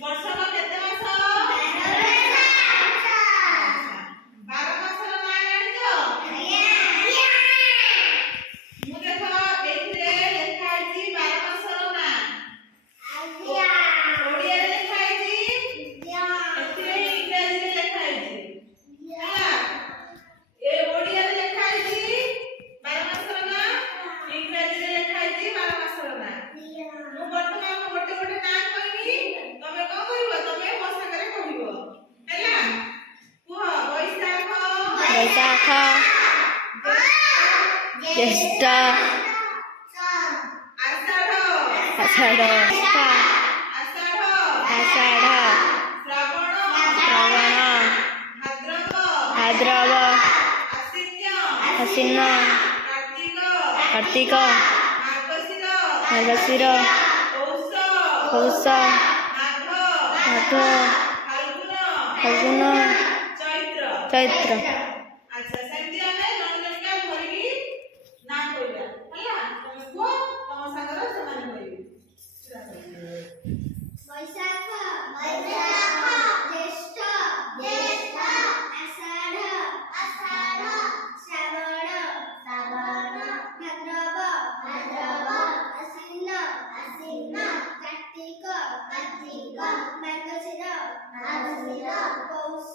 ବର୍ଷକ କେତେ ମାସ? 12 ମାସର ନାଁ ଜାଣିଛ? ମୁଁ ଦେଖ ଏଥିରେ ଲେଖା ହେଇଛି 12 ମାସର ନାଁ। ଓଡ଼ିଆରେ ଲେଖା ହେଇଛି, ଏଥିରେ ଇଂରାଜୀରେ ଲେଖା ହେଇଛି। ହେଲା, ଏ ଓଡ଼ିଆରେ ଲେଖା ହେଇଛି 12 ମାସର ନାଁ, ଇଂରାଜୀରେ ଲେଖା ହେଇଛି 12 ମାସର ନାଁ। ମୁଁ ବର୍ତ୍ତମାନ ଗୋଟେ ଗୋଟେ ନାଁ କହିବି, ତମେ କଣ କରିବ? ତମେ ମୋ ସାଙ୍ଗରେ କହିବ। ହେଲା, କୁହ। ବୈଶାଖ, ଜ୍ୟେଷ୍ଠ, ଆଷାଢ଼, ଆଷାଢ଼, ଆଷାଢ଼, ଶ୍ରାବଣ, ଭାଦ୍ରବ, ଆଶ୍ୱିନ, କାର୍ତ୍ତିକ, ମାର୍ଗଶିର, ପୌଷ, ମାଘ, ଫାଲ୍ଗୁନ, ଚୈତ୍ର। ଆଚ୍ଛା, ସେମିତି ଆମେ ଜଣ ଜଣିକା ଧରିକି ନାଁ କହିବା। ହେଲା, ତମେ କୁହ, ତମ ସାଙ୍ଗରେ ସେମାନେ କହିବେ। ବୈଶାଖ, ଜ୍ୟେଷ୍ଠ, ଆଷାଢ଼, ଶ୍ରାବଣ, ଭାଦ୍ରବ, ଆଶ୍ୱିନ, କାର୍ତ୍ତିକ, ମାର୍ଗଶିର, ପୌଷ,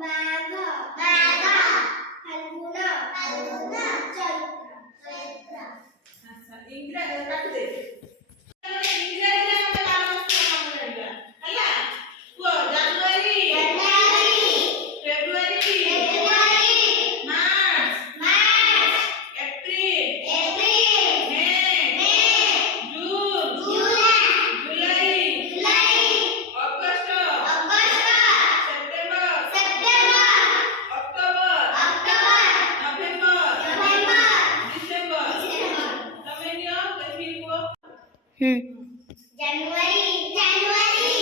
ମାଘ, ଫାଲ୍ଗୁନ, ଚୈତ୍ର। ଆଚ୍ଛା, ଇଂରାଜୀ କାଟିଦେ। ଇଂରାଜୀରେ ଆମେ 12 ମାସର ନାମ ଜାଣିବା। ହେଲା, କୁହ। January, February, March, April, May, June, July, August, September, October, November, December. ତମେ ନିଅ, ଦେଖିକି କୁହ। ଜାନୁଆରୀ, ଫେବୃଆରୀ,